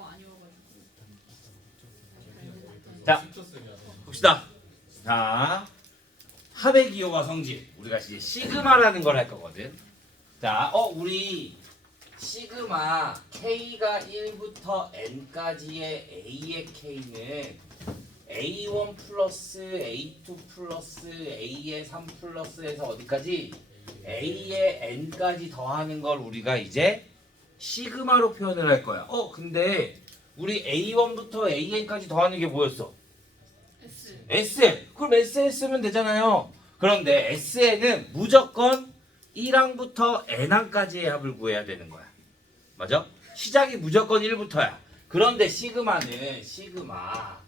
거 아니어가지고. 자, 봅시다. 자, 합의 기호가 성질. 우리가 이제 시그마라는 걸 할 거거든. 자, 우리 시그마 K가 1부터 N까지의 A의 K는 A1 플러스 A2 플러스 A의 3 플러스에서 어디까지? A의 N까지 더하는 걸 우리가 이제 시그마로 표현을 할 거야. 근데 우리 A1부터 AN까지 더하는 게 뭐였어? S. SN. 그럼 SN 쓰면 되잖아요. 그런데 SN은 무조건 1항부터 N항까지의 합을 구해야 되는 거야. 맞아? 시작이 무조건 1부터야. 그런데 시그마는 시그마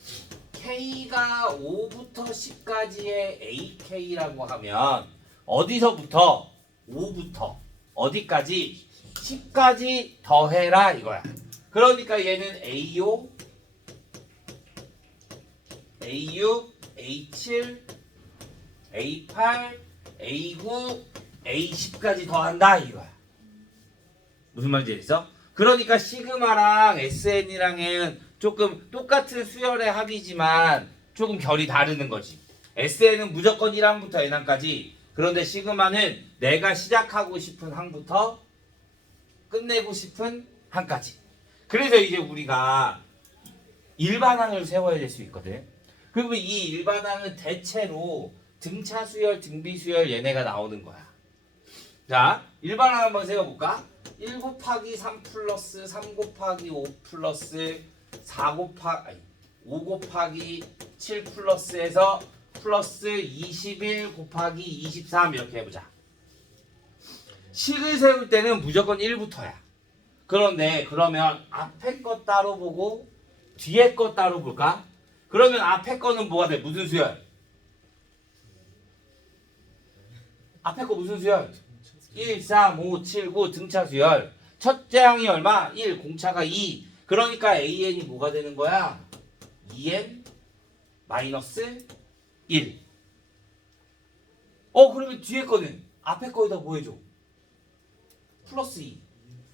K가 5부터 10까지의 AK라고 하면 어디서부터? 5부터 어디까지? 10까지 더해라 이거야. 그러니까 얘는 A5, A6, A7, A8, A9, A10까지 더한다 이거야. 무슨 말인지 알겠어? 그러니까 시그마랑 SN이랑은 조금 똑같은 수열의 합이지만 조금 결이 다르는 거지. SN은 무조건 1항부터 N항까지. 그런데 시그마는 내가 시작하고 싶은 항부터 끝내고 싶은 항까지. 그래서 이제 우리가 일반항을 세워야 될 수 있거든. 그리고 이 일반항은 대체로 등차 수열, 등비 수열 얘네가 나오는 거야. 자, 일반항 한번 세워볼까? 1 곱하기 3 플러스 3 곱하기 5 플러스 5 곱하기 7 플러스에서 플러스 21 곱하기 23 이렇게 해보자. 식을 세울 때는 무조건 1부터야. 그런데 그러면 앞에 거 따로 보고 뒤에 거 따로 볼까? 그러면 앞에 거는 뭐가 돼? 무슨 수열? 앞에 거 무슨 수열? 1, 3, 5, 7, 9 등차 수열. 첫째 항이 얼마? 1, 공차가 2. 그러니까 AN이 뭐가 되는 거야? 2N 마이너스 1. 그러면 뒤에 거는 앞에 거에다 뭐 해줘? 플러스 2,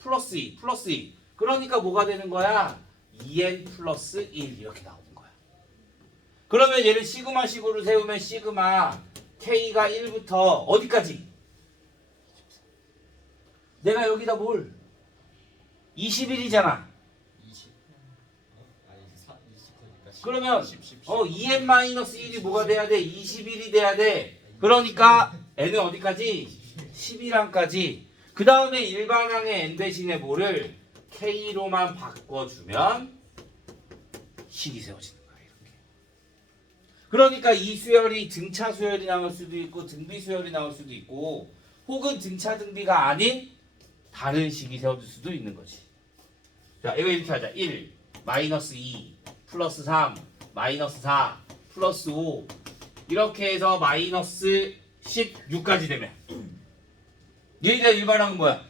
플러스 2, 플러스 2. 그러니까 뭐가 되는 거야? 2N 플러스 1 이렇게 나오는 거야. 그러면 얘를 시그마식으로 세우면 시그마 K가 1부터 어디까지? 내가 여기다 뭘? 21이잖아. 그러면 2n-1이 뭐가 돼야 돼? 21이 돼야 돼. 그러니까 n은 어디까지? 11항까지. 그 다음에 일반항의 n 대신에 뭐를? k로만 바꿔주면 식이 세워지는 거야. 이렇게. 그러니까 이 수열이 등차 수열이 나올 수도 있고 등비 수열이 나올 수도 있고 혹은 등차 등비가 아닌 다른 식이 세워질 수도 있는 거지. 자, 이거 이렇게 하자. 1, 마이너스 2, 플러스 3, 마이너스 4, 플러스 5 이렇게 해서 마이너스 16까지 되면 얘가 일반항은 뭐야?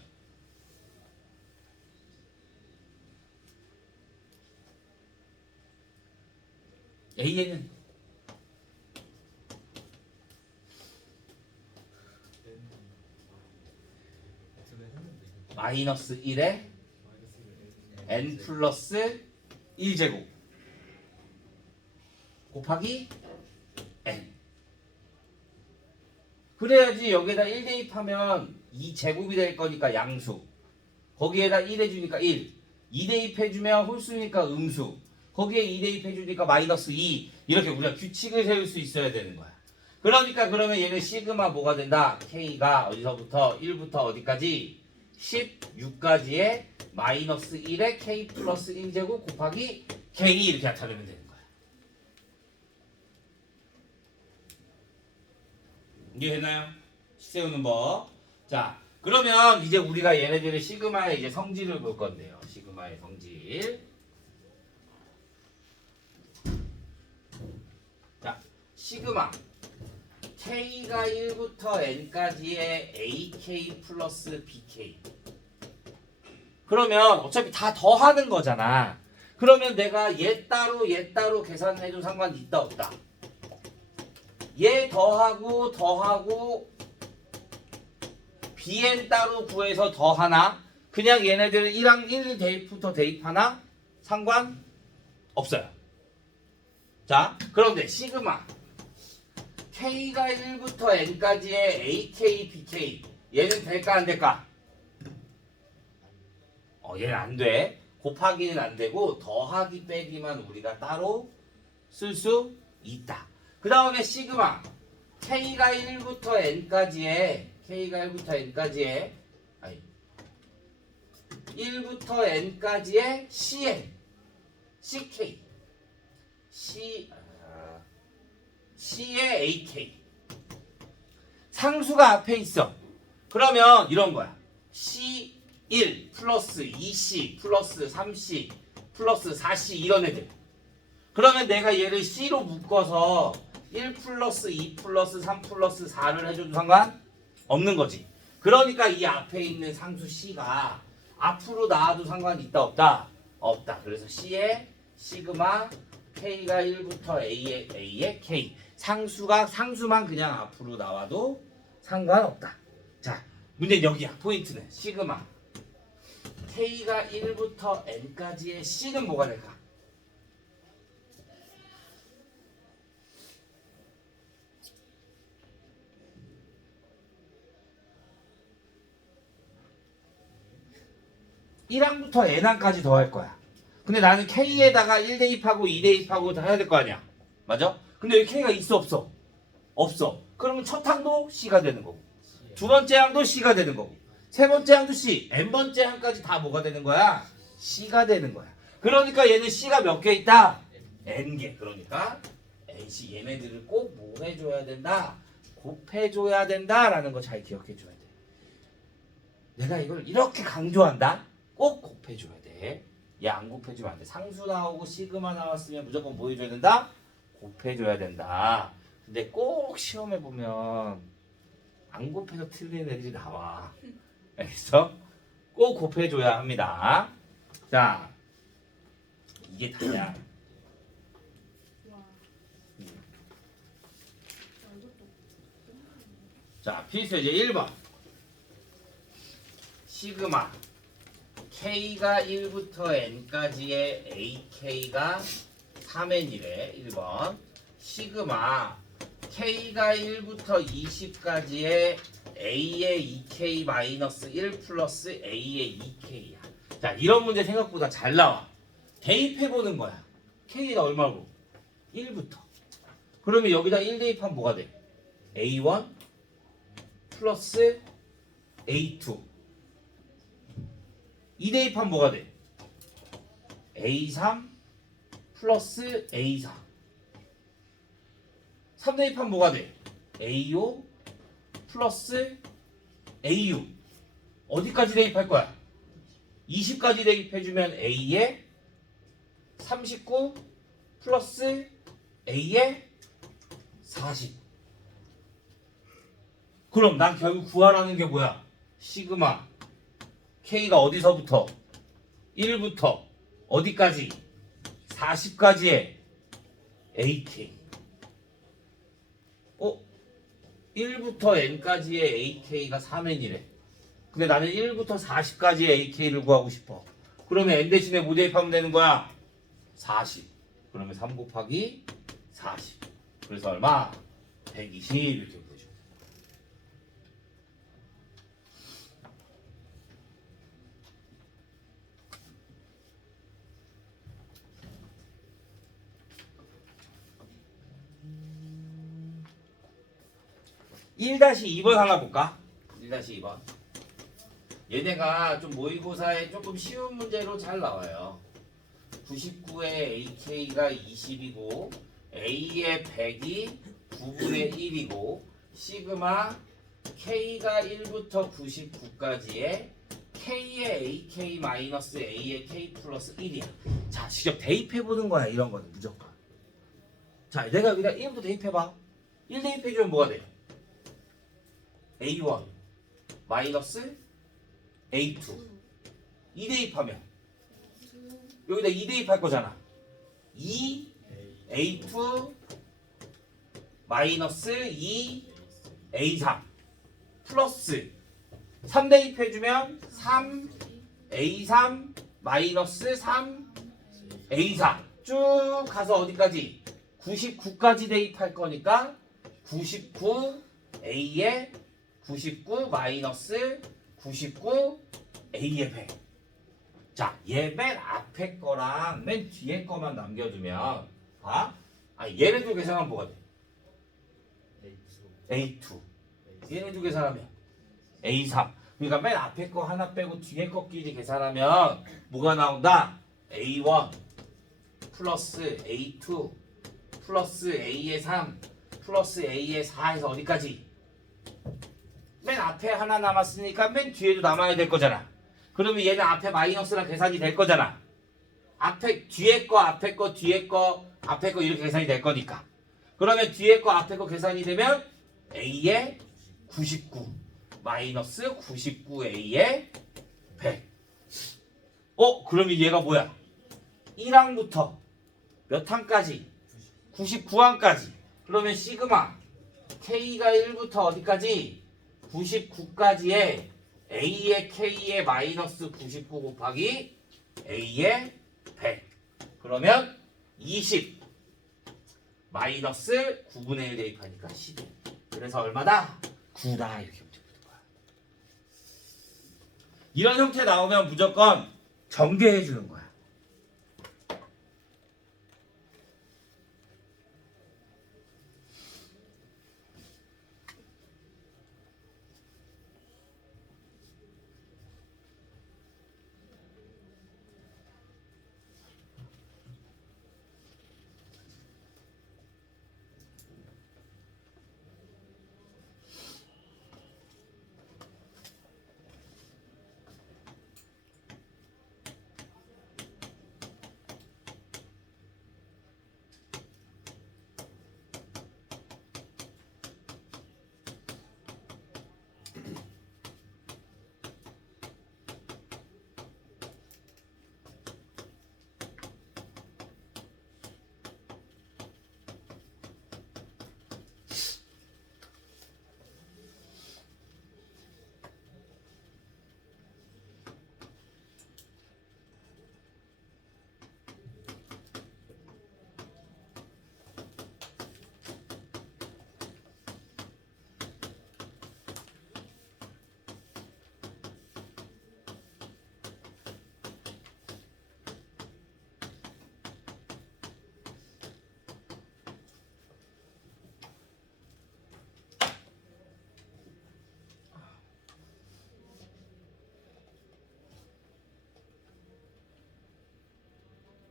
AN은 마이너스 1에 n 플러스 1제곱 곱하기 n. 그래야지 여기에다 1 대입하면 2제곱이 될 거니까 양수. 거기에다 1 해주니까 1. 2 대입해주면 홀수니까 음수. 거기에 2 대입해주니까 마이너스 2. 이렇게 우리가 규칙을 세울 수 있어야 되는 거야. 그러니까 그러면 얘는 시그마 뭐가 된다? K가 어디서부터 1부터 어디까지? 16까지의 마이너스 1에 K 플러스 1제곱 곱하기 K 이렇게 나타내면 되는 거야. 이해했나요? 세우는 법. 자, 그러면 이제 우리가 얘네들의 시그마의 이제 성질을 볼 건데요. 시그마의 성질. 자, 시그마 K가 1부터 N까지의 AK 플러스 BK. 그러면 어차피 다 더하는 거잖아. 그러면 내가 얘 따로 계산해도 상관이 있다 없다? 얘 더하고 BN 따로 구해서 더하나? 그냥 얘네들은 1항 1 대입부터 대입하나? 상관 없어요. 자, 그런데 시그마 K가 1부터 N까지의 AK, BK 얘는 될까 안 될까? 얘는 안 돼. 곱하기는 안 되고 더하기 빼기만 우리가 따로 쓸 수 있다. 그 다음에 시그마 K가 1부터 N까지의 아니 1부터 N까지의 CN, CK C의 AK 상수가 앞에 있어. 그러면 이런 거야. C1 플러스 2C 플러스 3C 플러스 4C 이런 애들. 그러면 내가 얘를 C로 묶어서 1 플러스 2 플러스 3 플러스 4를 해줘도 상관 없는 거지. 그러니까 이 앞에 있는 상수 C가 앞으로 나와도 상관이 있다 없다? 없다. 그래서 C의 시그마 K가 1부터 A의 K 상수만 그냥 앞으로 나와도 상관없다. 자, 문제는 여기야. 포인트는 시그마 K가 1부터 N까지의 C는 뭐가 될까? (1항부터) (n 항까지) 더할 거야. 근데 나는 K에다가 1 대입하고 2 대입하고 다 해야 될 거 아니야. 맞아? 근데 여기 K가 있어 없어? 없어. 그러면 첫 항도 C가 되는 거고 두 번째 항도 C가 되는 거고 세 번째 항도 C, n번째 항까지 다 뭐가 되는 거야? C가 되는 거야. 그러니까 얘는 C가 몇 개 있다? n개. 그러니까 NC 얘네들을 꼭 뭐 해줘야 된다? 곱해줘야 된다라는 거 잘 기억해줘야 돼. 내가 이걸 이렇게 강조한다? 꼭 곱해줘야 돼. 얘 안 곱해주면 안 돼. 상수 나오고 시그마 나왔으면 무조건 뭐 해줘야 된다? 곱해줘야 된다. 근데 꼭 시험에 보면 안 곱해서 틀리는 애들이 나와. 알겠어? 꼭 곱해줘야 합니다. 자, 이게 다야. 와. 자, 필수 이제 1번. 시그마 K가 1부터 N까지의 AK가 3N이래. 1번. 시그마 K가 1부터 20까지의 A의 2K-1 플러스 A의 2K야. 자, 이런 문제 생각보다 잘 나와. 대입해보는 거야. K가 얼마고? 1부터. 그러면 여기다 1 대입하면 뭐가 돼? A1 플러스 A2. 2 대입하면 뭐가 돼? A3 플러스 A4. 3 대입하면 뭐가 돼? A5 플러스 A6. 어디까지 대입할 거야? 20까지 대입해주면 A에 39 플러스 A에 40. 그럼 난 결국 구하라는 게 뭐야? 시그마 K가 어디서부터? 1부터 어디까지? 40까지의 AK. 1부터 N까지의 AK가 3N이래. 근데 나는 1부터 40까지의 AK를 구하고 싶어. 그러면 N 대신에 뭐 대입하면 되는 거야? 40. 그러면 3 곱하기 40. 그래서 얼마? 120 이렇게 되죠. (1-2번) 하나 볼까? 1-2번. 얘네가 좀 모의고사에 조금 쉬운 문제로 잘 나와요. 99에 AK가 20이고 A의 100이 9분의 1이고 시그마 K가 1부터 99까지의 K의 AK 마이너스 A의 K 플러스 1이야. 자, 직접 대입해보는 거야. 이런 거는 무조건. 자, 내가 여기다 1부터 대입해봐. 1 대입해주면 뭐가 돼? A1 마이너스 A2. 2 대입하면 여기다 2 대입할 거잖아. 2 A2 마이너스 2 A3 플러스 3 대입해주면 3 A3 마이너스 3 A4 쭉 가서 어디까지? 99까지 대입할 거니까 99 A에 99 마이너스 99 A에 100. 자, 얘 맨 앞에 거랑 맨 뒤에 거만 남겨두면 봐. 얘네 두 계산하면 뭐가 돼? A2. 얘네 두 계산하면 A3. 그러니까 맨 앞에 거 하나 빼고 뒤에 거끼리 계산하면 뭐가 나온다? A1 플러스 A2 플러스 A의 3 플러스 A의 4에서 어디까지? 맨 앞에 하나 남았으니까 맨 뒤에도 남아야 될 거잖아. 그러면 얘는 앞에 마이너스랑 계산이 될 거잖아. 앞에 뒤에 거 앞에 거 뒤에 거 앞에 거 이렇게 계산이 될 거니까. 그러면 뒤에 거 앞에 거 계산이 되면 A의 99 마이너스 99A의 100. 그러면 얘가 뭐야? 1항부터 몇 항까지? 99항까지. 그러면 시그마 K가 1부터 어디까지? 99까지의 A의 K의 마이너스 99 곱하기 A의 100. 그러면 20 마이너스 9분의 1 대입하니까 11. 그래서 얼마다? 9다. 이렇게 문제 푸는 거야. 이런 형태 나오면 무조건 전개해 주는 거야.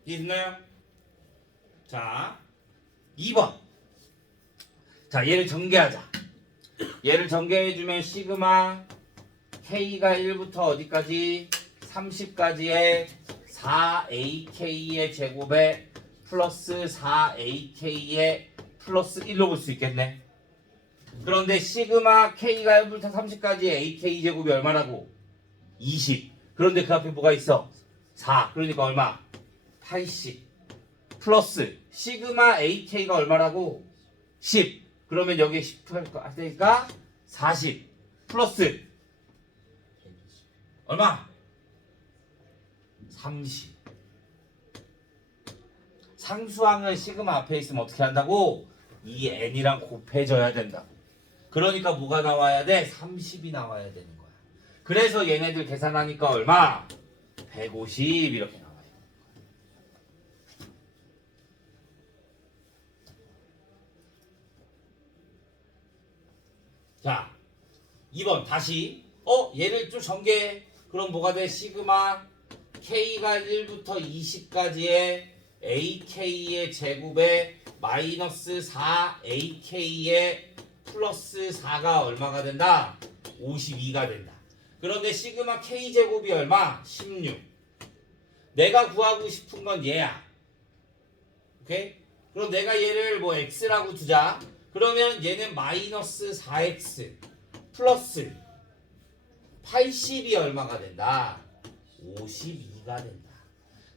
있나요? 자, 2번. 자, 얘를 전개하자. 얘를 전개해주면 시그마 K가 1부터 어디까지? 30까지의 4AK의 제곱에 플러스 4AK의 플러스 1로 볼 수 있겠네. 그런데 시그마 K가 1부터 30까지의 AK 제곱이 얼마라고? 20. 그런데 그 앞에 뭐가 있어? 4. 그러니까 얼마? 80 플러스 시그마 AK가 얼마라고? 10. 그러면 여기에 10 하니까 40 플러스 얼마? 30. 상수항은 시그마 앞에 있으면 어떻게 한다고? 이 n이랑 곱해져야 된다고. 그러니까 뭐가 나와야 돼? 30이 나와야 되는 거야. 그래서 얘네들 계산하니까 얼마? 150 이렇게 나와요. 자, 2번 다시 얘를 좀 전개해. 그럼 뭐가 돼? 시그마 K가 1부터 20까지의 AK의 제곱에 마이너스 4AK의 플러스 4가 얼마가 된다? 52가 된다. 그런데 시그마 K제곱이 얼마? 16. 내가 구하고 싶은 건 얘야. 오케이? 그럼 내가 얘를 뭐 X라고 두자. 그러면 얘는 마이너스 4x 플러스 80이 얼마가 된다? 52가 된다.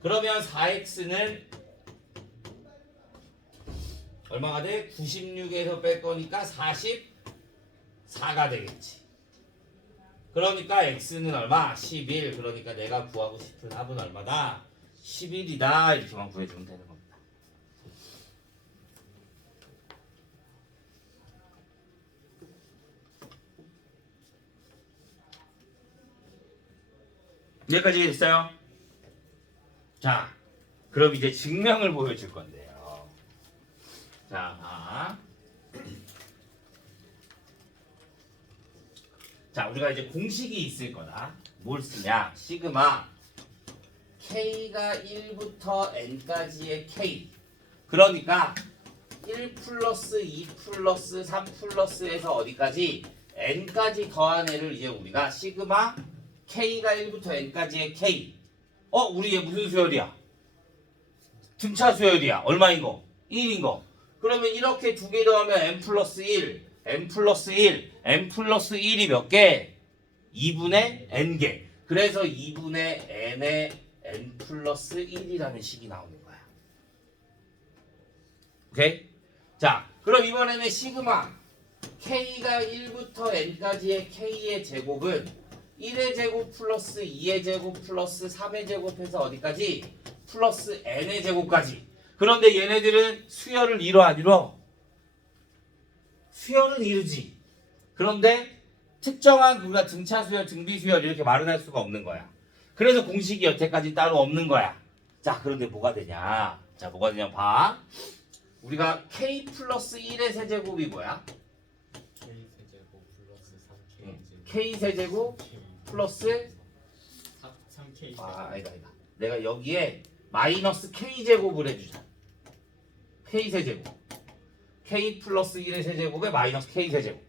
그러면 4x는 얼마가 돼? 96에서 뺄 거니까 44가 되겠지. 그러니까 x는 얼마? 11. 그러니까 내가 구하고 싶은 합은 얼마다? 11이다 이렇게만 구해주면 되는 겁니다. 여기까지 됐어요? 자, 그럼 이제 증명을 보여줄 건데요. 자, 자, 우리가 이제 공식이 있을 거다. 뭘 쓰냐? 시그마 K가 1부터 N까지의 K. 그러니까 1 플러스 2 플러스 3 플러스에서 어디까지? N까지 더한 애를 이제 우리가 시그마 K가 1부터 N까지의 K. 우리 얘 무슨 수열이야? 등차 수열이야. 얼마인 거? 1인 거. 그러면 이렇게 두 개 더하면 N 플러스 1, N 플러스 1, N 플러스 1이 몇 개? 2분의 N개. 그래서 2분의 N의 N 플러스 1이라는 식이 나오는 거야. 오케이? 자, 그럼 이번에는 시그마 K가 1부터 N까지의 K의 제곱은 1의 제곱 플러스 2의 제곱 플러스 3의 제곱해서 어디까지? 플러스 N의 제곱까지. 그런데 얘네들은 수열을 이뤄 안 이뤄? 수열은 이루지. 그런데 특정한 우리가 등차 수열, 등비 수열 이렇게 말은 할 수가 없는 거야. 그래서 공식이 여태까지 따로 없는 거야. 자, 그런데 뭐가 되냐? 자, 뭐가 되냐? 봐. 우리가 K 플러스 1의 세제곱이 뭐야? K 세제곱 플러스 3K K 세제곱 플러스 3K 아니다. 내가 여기에 마이너스 K 제곱을 해주자. K 세제곱. K 플러스 1의 세제곱에 마이너스 K 세제곱.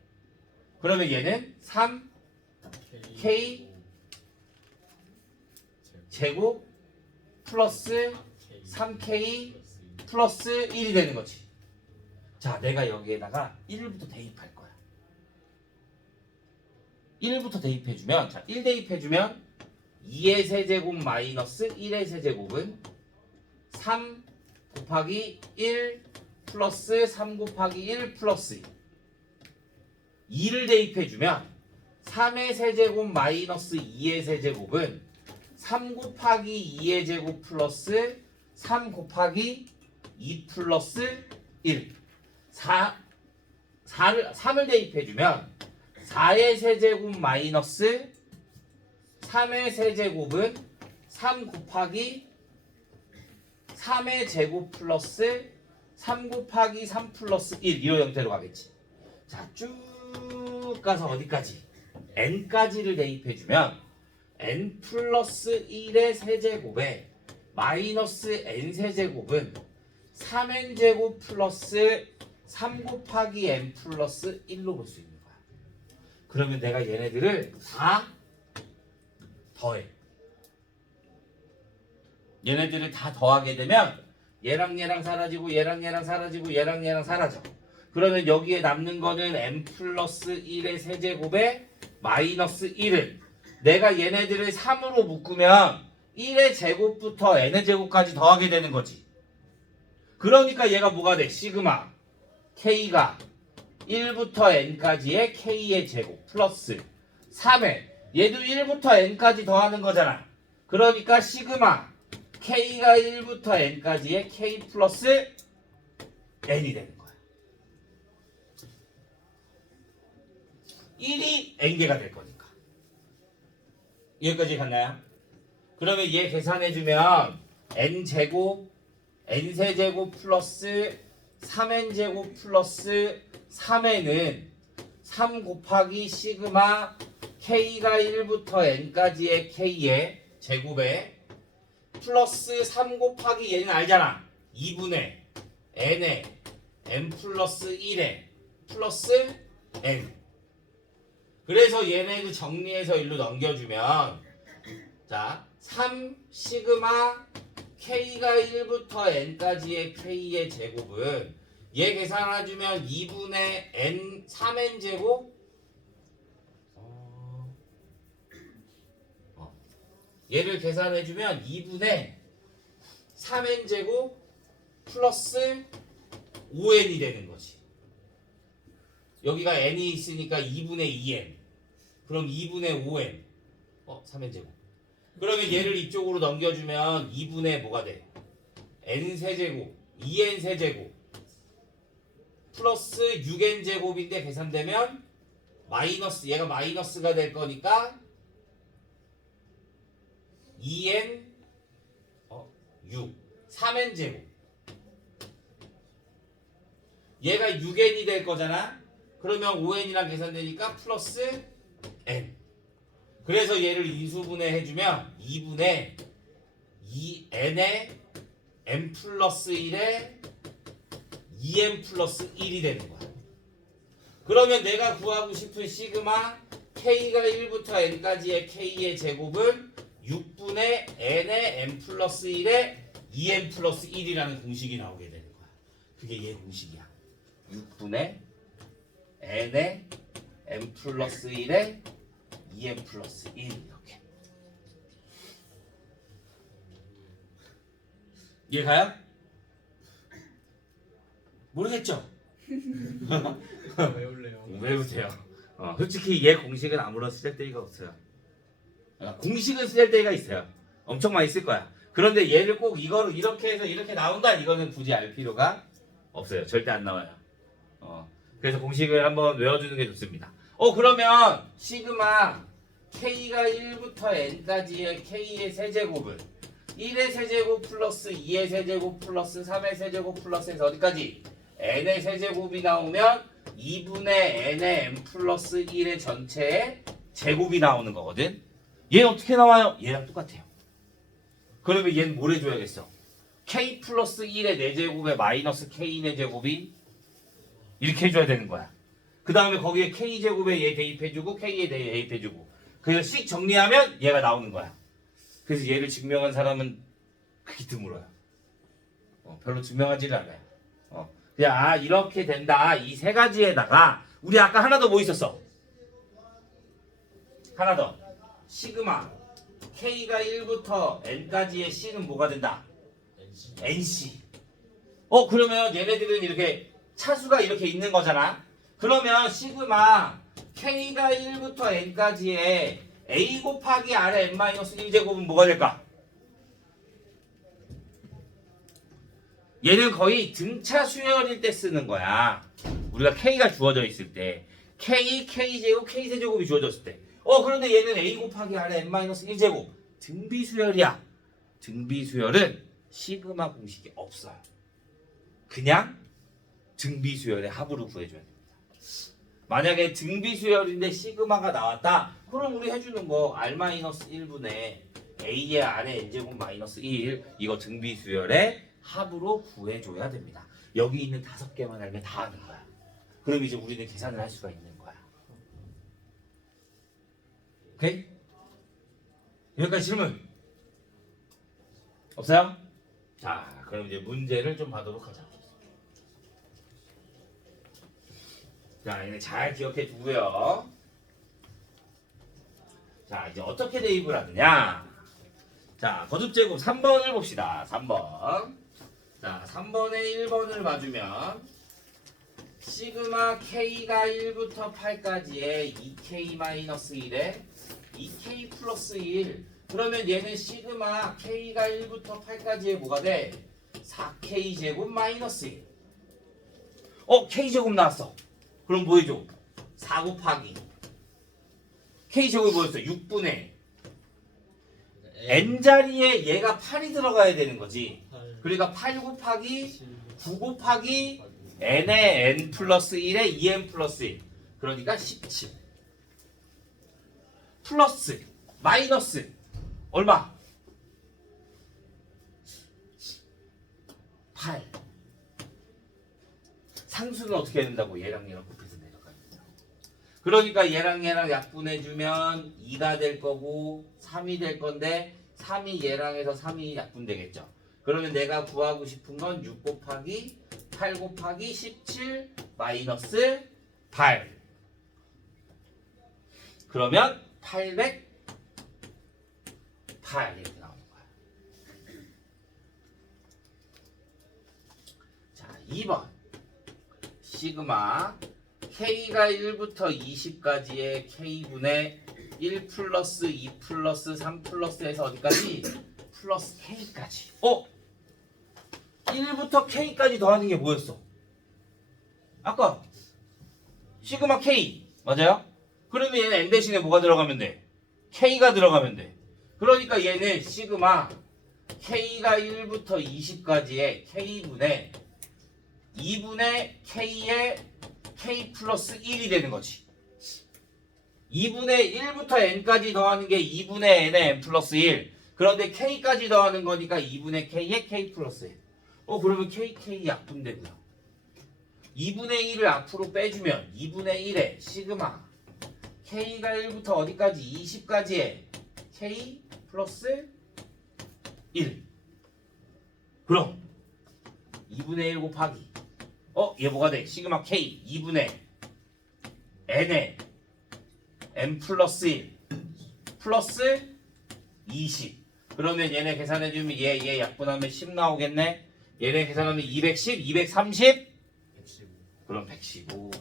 그러면 얘는 3K 제곱 플러스 3K 플러스 1이 되는 거지. 자, 내가 여기에다가 1부터 대입할 거야. 1부터 대입해주면, 자, 1 대입해주면 2의 세제곱 마이너스 1의 세제곱은 3 곱하기 1 플러스 3 곱하기 1 플러스 2. 2를 대입해주면 3의 세제곱 마이너스 2의 세제곱은 3 곱하기 2의 제곱 플러스 3 곱하기 2 플러스 1. 3을 대입해주면 4의 세제곱 마이너스 3의 세제곱은 3 곱하기 3의 제곱 플러스 3 곱하기 3 플러스 1 이런 형태로 가겠지. 자, 쭉 가서 어디까지? n까지를 대입해주면 n 플러스 1의 세제곱에 마이너스 n 세제곱은 3n제곱 플러스 3 곱하기 n 플러스 1로 볼 수 있는 거야. 그러면 내가 얘네들을 다 더해. 얘네들을 다 더하게 되면 얘랑 얘랑 사라지고 얘랑 얘랑 사라지고 얘랑 얘랑 사라져. 그러면 여기에 남는 거는 n 플러스 1의 세제곱에 마이너스 1을 내가 얘네들을 3으로 묶으면 1의 제곱부터 n의 제곱까지 더하게 되는 거지. 그러니까 얘가 뭐가 돼? 시그마 k가 1부터 n까지의 k의 제곱 플러스 3에 얘도 1부터 n까지 더하는 거잖아. 그러니까 시그마 k가 1부터 n까지의 k 플러스 n이 되는 거야. 1이 n개가 될 거니까. 여기까지 갔나요? 그러면 얘 계산해주면 n제곱 n세제곱 플러스 3n제곱 플러스 3n은 3 곱하기 시그마 k가 1부터 n까지의 k의 제곱에 플러스 3 곱하기 얘는 알잖아. 2분의 n에 n 플러스 1에 플러스 n. 그래서 얘네도 정리해서 일로 넘겨주면 자, 3 시그마 k가 1부터 n까지의 k의 제곱은 얘 계산해주면 2분의 n 3n 제곱 얘를 계산해주면 2분의 3n 제곱 플러스 5n이 되는 거지. 여기가 n이 있으니까 2분의 2n. 그럼 2분의 5n. 3n 제곱. 그러면 얘를 이쪽으로 넘겨주면 2분의 뭐가 돼? n 세제곱 2n 세제곱 플러스 6n 제곱인데 계산되면 마이너스 얘가 마이너스가 될 거니까 2n 6 3n 제곱 얘가 6n이 될 거잖아. 그러면 5n이랑 계산되니까 플러스 n. 그래서 얘를 인수분해 해주면 2분의 2n의 n 플러스 1에 2n 플러스 1이 되는 거야. 그러면 내가 구하고 싶은 시그마 k가 1부터 n까지의 k의 제곱은 6분의 n의 n 플러스 1에 2n 플러스 1이라는 공식이 나오게 되는 거야. 그게 얘 공식이야. 6분의 n의 n 플러스 1에 2n 플러스 1 이렇게. 이해가요? 모르겠죠? 외울래요. 외우세요. 솔직히 얘 공식은 아무런 쓰잘데기가 없어요. 공식은 쓰잘데기가 있어요. 엄청 많이 쓸 거야. 그런데 얘를 꼭 이거를 이렇게 해서 이렇게 나온다 이거는 굳이 알 필요가 없어요. 절대 안 나와요. 그래서 공식을 한번 외워주는 게 좋습니다. 그러면 시그마 k가 1부터 n까지의 k의 세제곱은 1의 세제곱 플러스 2의 세제곱 플러스 3의 세제곱 플러스에서 어디까지? n의 세제곱이 나오면 2분의 n의 n 플러스 1의 전체의 제곱이 나오는 거거든. 얘는 어떻게 나와요? 얘랑 똑같아요. 그러면 얘는 뭘 해줘야겠어? k 플러스 1의 4제곱에 마이너스 k 4제곱이 이렇게 해줘야 되는 거야. 그 다음에 거기에 k제곱에 얘 대입해주고 k에 대입해주고 그래서 씩 정리하면 얘가 나오는 거야. 그래서 얘를 증명한 사람은 크게 드물어요. 별로 증명하지를 않아요. 그냥 이렇게 된다. 이 세 가지에다가 우리 아까 하나 더 뭐 있었어? 하나 더. 시그마 k가 1부터 n까지의 c는 뭐가 된다? nc. 그러면 얘네들은 이렇게 차수가 이렇게 있는 거잖아. 그러면 시그마 k가 1부터 n까지의 a 곱하기 r의 n-1제곱은 뭐가 될까? 얘는 거의 등차 수열일 때 쓰는 거야. 우리가 k가 주어져 있을 때 k제곱, k세제곱이 주어졌을 때 그런데 얘는 a 곱하기 r의 n-1제곱 등비수열이야. 등비수열은 시그마 공식이 없어요. 그냥 등비수열의 합으로 구해줘야 됩니다. 만약에 등비수열인데 시그마가 나왔다. 그럼 우리 해주는 거 r-1분의 a의 r의 n제곱 마이너스 1 이거 등비수열의 합으로 구해줘야 됩니다. 여기 있는 5개만 알면 다 하는 거야. 그럼 이제 우리는 계산을 할 수가 있는 거야. 오케이? 여기까지 질문 없어요? 자, 그럼 이제 문제를 좀 봐도록 하자. 자, 얘네 잘 기억해 두고요. 자, 이제 어떻게 대입을 하느냐? 자, 거듭제곱 3번을 봅시다. 3번. 자, 3번에 1번을 봐주면 시그마 k가 1부터 8까지의 2k-1에 2k 플러스 1 그러면 얘는 시그마 k가 1부터 8까지의 뭐가 돼? 4k 제곱 마이너스 1 k 제곱 나왔어. 그럼 뭐 해줘? 4 곱하기 k 제곱이 뭐였어? 6분의 n자리에 얘가 8이 들어가야 되는 거지. 그러니까 8 곱하기 9 곱하기 n의 n 플러스 1에 2n 플러스 1 그러니까 17 플러스 마이너스 얼마? 8 상수는 어떻게 해야 된다고? 얘랑 얘랑 곱해서 내려가야 된다고. 그러니까 얘랑 얘랑 약분해주면 2가 될 거고 3이 될 건데 3이 얘랑 해서 3이 약분되겠죠. 그러면 내가 구하고 싶은 건 6 곱하기 8 곱하기 17 마이너스 8 그러면 808 이렇게 나오는 거야. 자, 2번 시그마 K가 1부터 20까지의 K분의 1 플러스 2 플러스 3 플러스에서 어디까지? 플러스 K까지. 1부터 K까지 더하는 게 뭐였어? 아까 시그마 K 맞아요? 그러면 얘는 N 대신에 뭐가 들어가면 돼? K가 들어가면 돼. 그러니까 얘는 시그마 K가 1부터 20까지의 K분의 2분의 K의 K 플러스 1이 되는 거지. 2분의 1부터 N까지 더하는 게 2분의 N의 N 플러스 1. 그런데 K까지 더하는 거니까 2분의 K의 K 플러스 1. 그러면 KK 약분되고요. 2분의 1을 앞으로 빼주면 2분의 1의 시그마 K가 1부터 어디까지? 20까지의 K 플러스 1. 그럼 2분의 1 곱하기 얘 뭐가 돼? 시그마 K 2분의 N의 N 플러스 1 플러스 20. 그러면 얘네 계산해주면 얘 약분하면 10 나오겠네. 얘네 계산하면 210, 230 115. 그럼 115.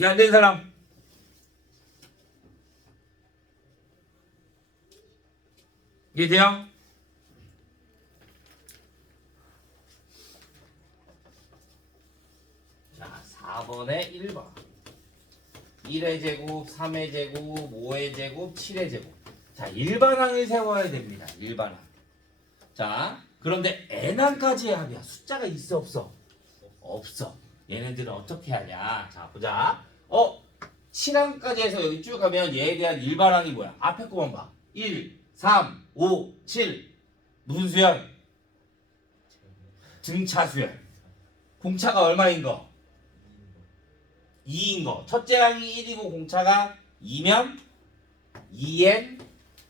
야, 안 된 사람. 이해돼요? 자, 4번에 1번. 1의 제곱, 3의 제곱, 5의 제곱, 7의 제곱. 자, 일반항을 세워야 됩니다. 일반항. 자, 그런데 n항까지의 합이야. 숫자가 있어 없어? 없어. 얘네들은 어떻게 하냐? 자, 보자. 7항까지 해서 여기 쭉 가면 얘에 대한 일반항이 뭐야? 앞에 거만 봐. 1, 3, 5, 7. 무슨 수열? 등차 수열. 공차가 얼마인 거? 2인 거. 첫째 항이 1이고 공차가 2면 2n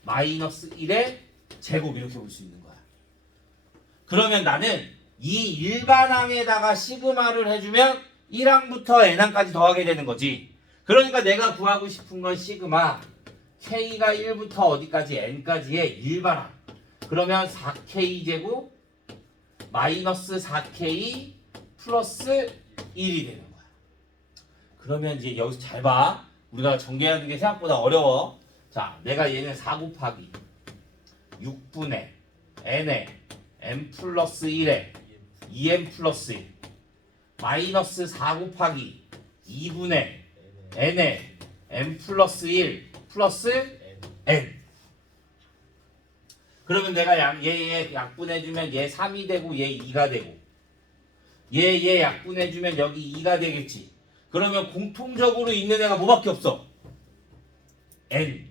마이너스 1의 제곱 이렇게 볼 수 있는 거야. 그러면 나는 이 일반항에다가 시그마를 해주면 1항부터 n항까지 더하게 되는 거지. 그러니까 내가 구하고 싶은 건 시그마 K가 1부터 어디까지 n까지의 일반항. 그러면 4K 제곱 마이너스 4K 플러스 1이 되는 거야. 그러면 이제 여기서 잘 봐. 우리가 전개하는 게 생각보다 어려워. 자, 내가 얘는 4 곱하기 6분의 n의 n 플러스 1에 2n 플러스 1 마이너스 4 곱하기 2분의 n의 n 플러스 1 플러스 n. 그러면 내가 얘 약분해주면 얘 3이 되고 얘 2가 되고 얘 약분해주면 여기 2가 되겠지. 그러면 공통적으로 있는 애가 뭐밖에 없어? n.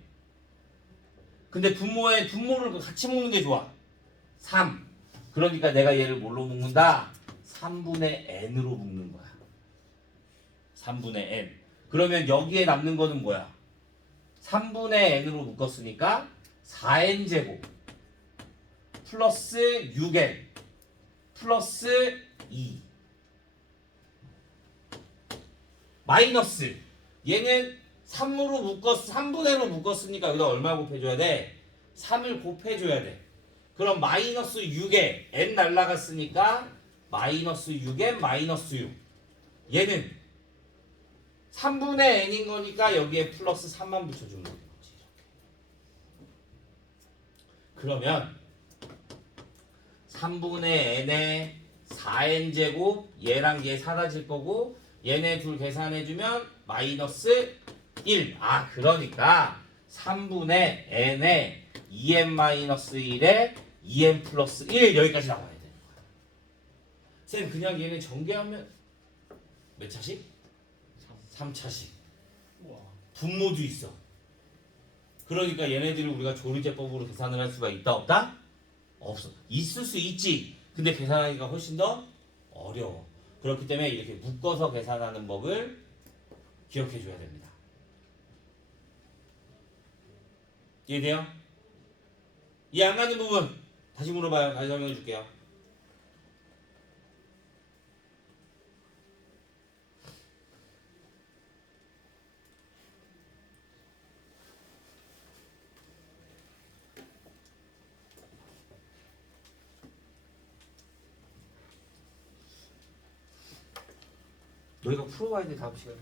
근데 분모를 같이 묶는 게 좋아. 3. 그러니까 내가 얘를 뭘로 묶는다? 3분의 n으로 묶는 거야. 3분의 n. 그러면 여기에 남는 거는 뭐야? 3분의 n으로 묶었으니까 4n 제곱 플러스 6n 플러스 2 마이너스 얘는 3분의 1로 묶었으니까 여기다 얼마 곱해줘야 돼? 3을 곱해줘야 돼. 그럼 마이너스 6에 n 날라갔으니까 마이너스 6n 마이너스 6. 얘는 3분의 n인 거니까 여기에 플러스 3만 붙여주면 되는 거지. 그러면 3분의 n에 4n 제곱 얘랑 얘 사라질 거고 얘네 둘 계산해주면 마이너스 1. 그러니까 3분의 n에 2n 마이너스 1에 2n 플러스 1 여기까지 나와야 되는 거야. 쌤 그냥 얘네 전개하면 몇 차식? 3차식. 분모도 있어. 그러니까 얘네들을 우리가 조리제법으로 계산을 할 수가 있다 없다? 없어. 있을 수 있지. 근데 계산하기가 훨씬 더 어려워. 그렇기 때문에 이렇게 묶어서 계산하는 법을 기억해 줘야 됩니다. 이해돼요? 이해 안 가는 부분 다시 물어봐요. 다시 설명해 줄게요. 너희가 풀어와야 돼 다음 시간에.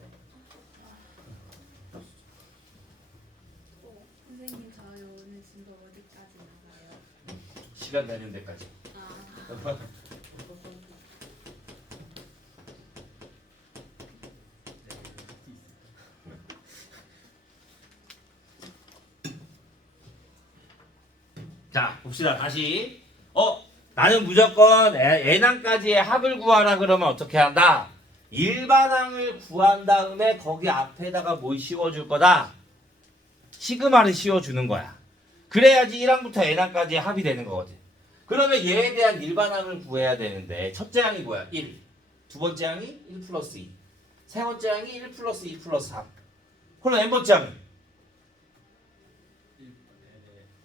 선생님 저희 오늘 진도 어디까지 나가요? 시간 되는 데까지. 아, 자 봅시다 다시. 나는 무조건 n항까지의 합을 구하라 그러면 어떻게 한다? 일반항을 구한 다음에 거기 앞에다가 뭘 씌워줄 거다? 시그마를 씌워주는 거야. 그래야지 1항부터 n항까지의 합이 되는 거거든. 그러면 얘에 대한 일반항을 구해야 되는데 첫째 항이 뭐야? 1. 두 번째 항이 1 플러스 2. 세 번째 항이 1 플러스 2 플러스 3. 그럼 n번째 항은?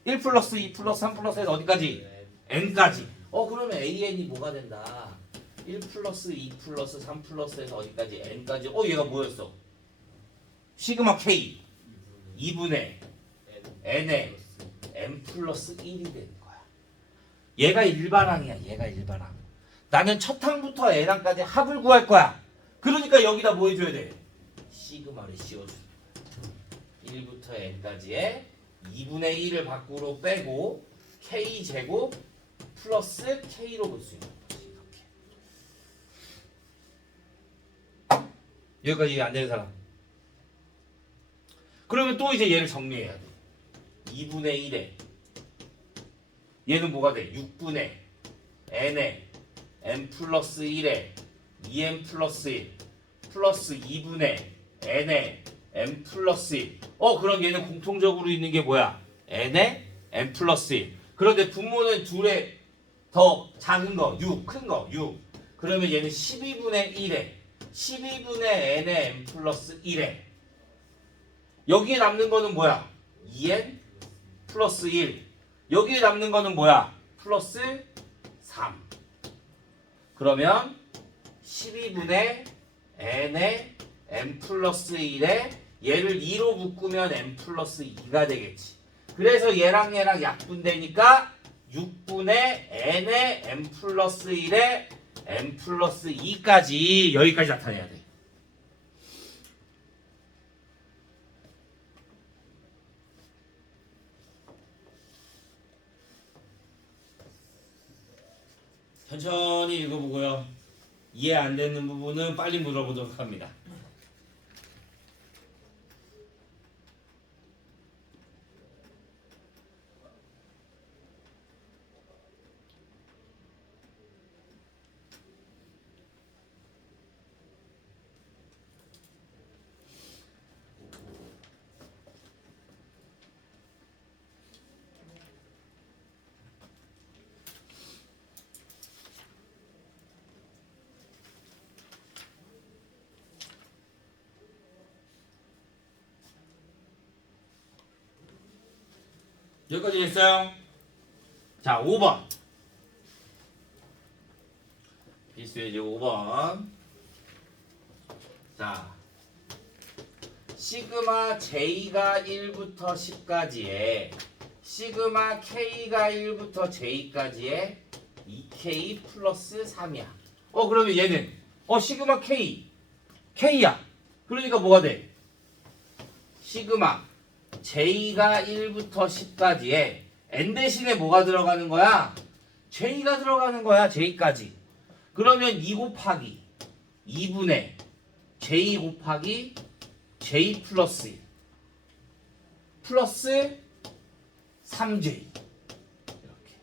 1 플러스 2 플러스 3 플러스에서 어디까지? n까지. 그러면 an이 뭐가 된다? 1 플러스 2 플러스 3 플러스에서 어디까지? n까지. 얘가 뭐였어? 시그마 k 2분의 n에 n 플러스 1이 되는 거야. 얘가 일반항이야. 얘가 일반항. 나는 첫 항부터 n항까지 합을 구할 거야. 그러니까 여기다 뭐 해줘야 돼? 시그마를 씌워줘. 1부터 n까지의 2분의 1을 밖으로 빼고 k제곱 플러스 k로 볼 수 있는 거지. 이렇게. 여기까지 이해 안 되는 사람? 그러면 또 이제 얘를 정리해야 돼. 2분의 1에 얘는 뭐가 돼? 6분의 n에 n 플러스 1에 2n 플러스 1 플러스 2분의 n에 n 플러스 1. 그럼 얘는 공통적으로 있는 게 뭐야? n에 n 플러스 1. 그런데 분모는 둘에 더 작은 거, 6, 큰 거, 6. 그러면 얘는 12분의 1에 12분의 n에 n 플러스 1에 여기에 남는 거는 뭐야? 2n 플러스 1. 여기에 남는 거는 뭐야? 플러스 3. 그러면 12분의 n에 n 플러스 1에 얘를 2로 묶으면 n 플러스 2가 되겠지. 그래서 얘랑 약분되니까 6분의 n에 n 플러스 1에 n 플러스 2까지 여기까지 나타내야 돼. 천천히 읽어보고요. 이해 안 되는 부분은 빨리 물어보도록 합니다. 여기까지 됐어요? 자, 5번. 필수의 이제 5번. 자, 시그마 J가 1부터 10까지에 시그마 K가 1부터 J까지의 2K 플러스 3이야. 그러면 얘는 시그마 K K야. 그러니까 뭐가 돼? 시그마 J가 1부터 10까지에 N 대신에 뭐가 들어가는 거야? J가 들어가는 거야. J까지. 그러면 2 곱하기 2분의 J 곱하기 J 플러스 1 플러스 3J 이렇게.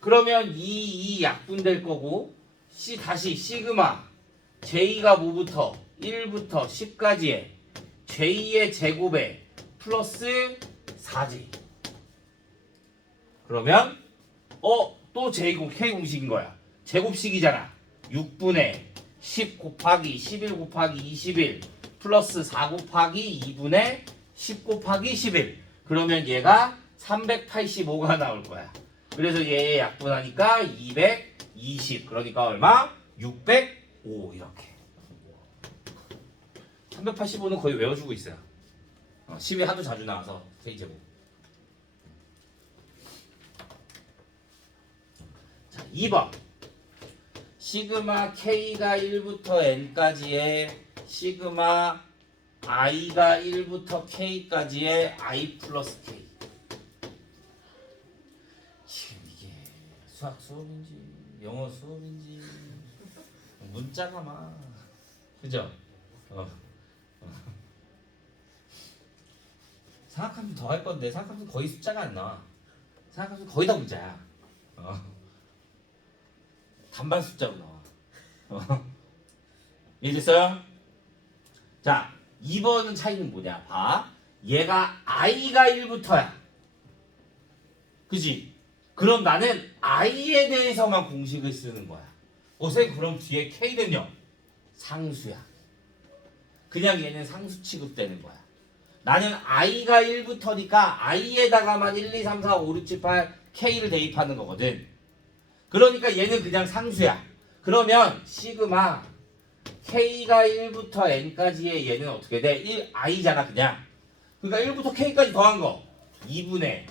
그러면 이 약분될 거고 다시 시그마 J가 뭐부터 1부터 10까지의 J의 제곱에 플러스 4J. 그러면 또 J곱 K 공식인 거야. 제곱식이잖아. 6분의 10 곱하기 11 곱하기 21 플러스 4 곱하기 2분의 10 곱하기 11. 그러면 얘가 385가 나올 거야. 그래서 얘 약분하니까 220. 그러니까 얼마? 605 이렇게. 385는 거의 외워주고 있어요. 10이 하도 자주 나와서 K제곱. 자, 2번. 시그마 K가 1부터 N까지의 시그마 I가 1부터 K까지의 I 플러스 K. 지금 이게 수학 수업인지 영어 수업인지 문자가 막 그죠? 생각하면 더 할 건데 생각하면 거의 숫자가 안 나와. 생각하면 거의 다 문자야. 단반 숫자로 나와. 이해됐어요? 자, 2번은 차이는 뭐냐? 봐. 얘가 i가 1부터야. 그지? 그럼 나는 i에 대해서만 공식을 쓰는 거야. 선생님 그럼 뒤에 k는요? 상수야. 그냥 얘는 상수 취급되는 거야. 나는 i가 1부터니까 i에다가만 1, 2, 3, 4, 5, 6, 7, 8 k를 대입하는 거거든. 그러니까 얘는 그냥 상수야. 그러면 시그마 k가 1부터 n까지의 얘는 어떻게 돼? 1i잖아 그냥. 그러니까 1부터 k까지 더한 거 2분의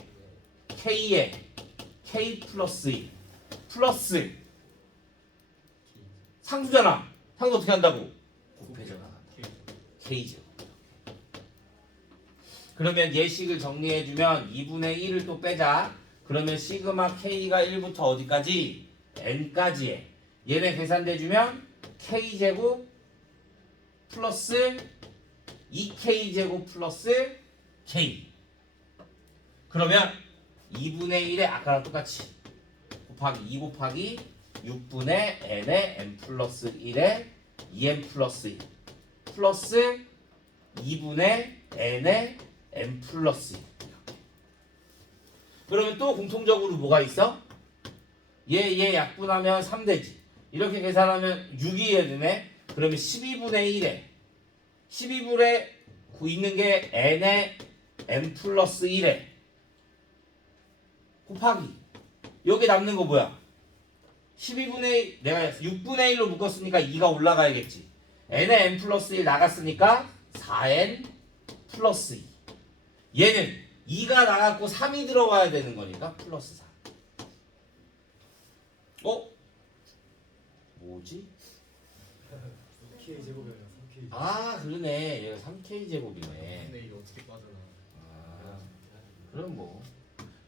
k에 k 플러스 2 플러스 상수잖아. 상수 어떻게 한다고? 곱해져 나간다. k죠. 그러면 예식을 정리해주면 2분의 1을 또 빼자. 그러면 시그마 k가 1부터 어디까지? n까지에 얘네 계산돼주면 k제곱 플러스 2k제곱 플러스 k. 그러면 2분의 1에 아까랑 똑같이 곱하기 2 곱하기 6분의 n에 n 플러스 1에 2n 플러스 2 플러스 2분의 n에 n 플러스 2. 그러면 또 공통적으로 뭐가 있어? 얘 약분하면 3되지. 이렇게 계산하면 6이 되네. 그러면 12분의 1에 12분의 9 있는 게 n에 n 플러스 1에 곱하기 여기 남는 거 뭐야? 12분의 내가 6분의 1로 묶었으니까 2가 올라가야겠지. n에 n 플러스 1 나갔으니까 4n 플러스 2. 얘는 2가 나갔고 3이 들어가야 되는 거니까 플러스 4. 뭐지? 3K 제곱이면 3K. 아 그러네. 얘가 3k 제곱이네. 근데 이게 어떻게 빠져나? 그럼 뭐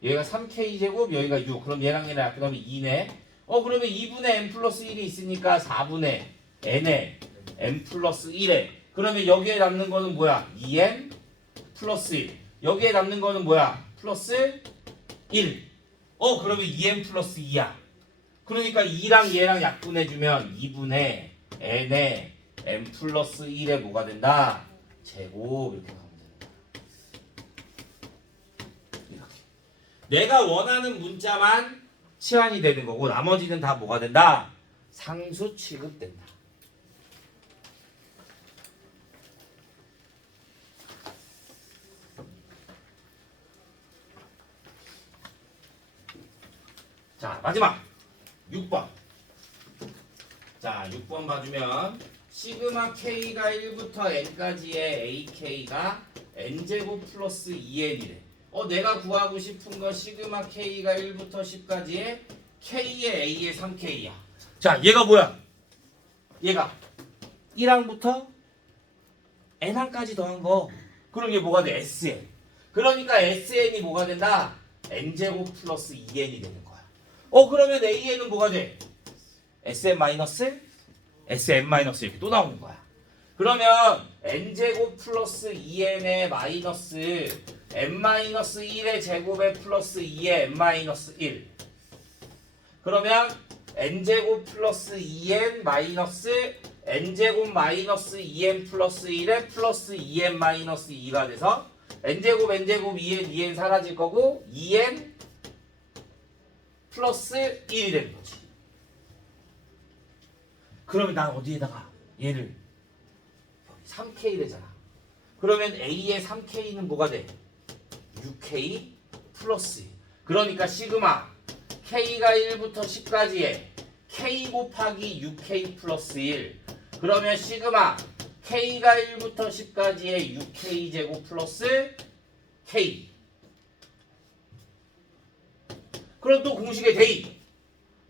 얘가 3k 제곱 여기가 6. 그럼 얘랑 얘랑 약분하면 2네. 그러면 2분의 n 플러스 1이 있으니까 4분의 n에 n 플러스 1에 그러면 여기에 남는 거는 뭐야? 2n 플러스 1. 여기에 남는 거는 뭐야? 플러스 1. 그러면 2n 플러스 2야. 그러니까 2랑 얘랑 약분해주면 2분의 n에 n 플러스 1에 뭐가 된다? 제곱. 이렇게 가면 된다. 이렇게. 내가 원하는 문자만 치환이 되는 거고 나머지는 다 뭐가 된다? 상수 취급된다. 자 마지막 6번. 자 6번 봐주면 시그마 k가 1부터 n까지의 ak가 n제곱 플러스 2n이래. 내가 구하고 싶은 건 시그마 k가 1부터 10까지의 k의 a의 3k야. 자 얘가 뭐야? 얘가 1항부터 n항까지 더한 거. 그럼 얘 뭐가 돼? sn. 그러니까 sn이 뭐가 된다? n제곱 플러스 2n이 되는 거야. 그러면 AN은 뭐가 돼? SM 마이너스 SM 마이너스 이렇게 또 나오는 거야. 그러면 n제곱 플러스 2n의 마이너스 n 마이너스 1의 제곱에 플러스 2의 n 마이너스 1. 그러면 n제곱 플러스 2n 마이너스 n제곱 마이너스 2n 플러스 1에 플러스 2n 마이너스 2가 돼서 n제곱 2n 사라질 거고 2n 플러스 1이 되는 거지. 그러면 난 어디에다가 얘를 3K래잖아. 그러면 A의 3K는 뭐가 돼? 6K 플러스 1. 그러니까 시그마 K가 1부터 10까지의 K 곱하기 6K 플러스 1. 그러면 시그마 K가 1부터 10까지의 6K 제곱 플러스 K. 그럼 또 공식의 대입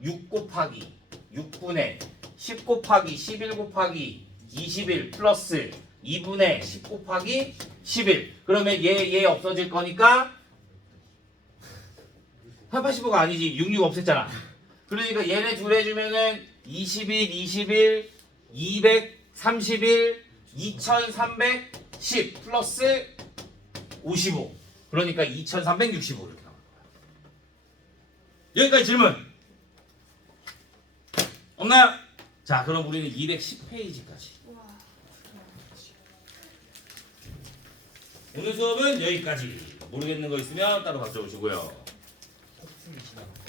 6 곱하기 6분의 10 곱하기 11 곱하기 21 플러스 2분의 10 곱하기 11. 그러면 얘 없어질 거니까 885가 아니지. 66 없앴잖아. 그러니까 얘네 둘 해주면은 21, 21, 231, 2310 플러스 55. 그러니까 2365 이렇게 나올 거야. 여기까지 질문 없나요? 자, 그럼 우리는 210페이지까지. 우와. 오늘 수업은 여기까지. 모르겠는 거 있으면 따로 가져오시고요. 폭풍이 지나가.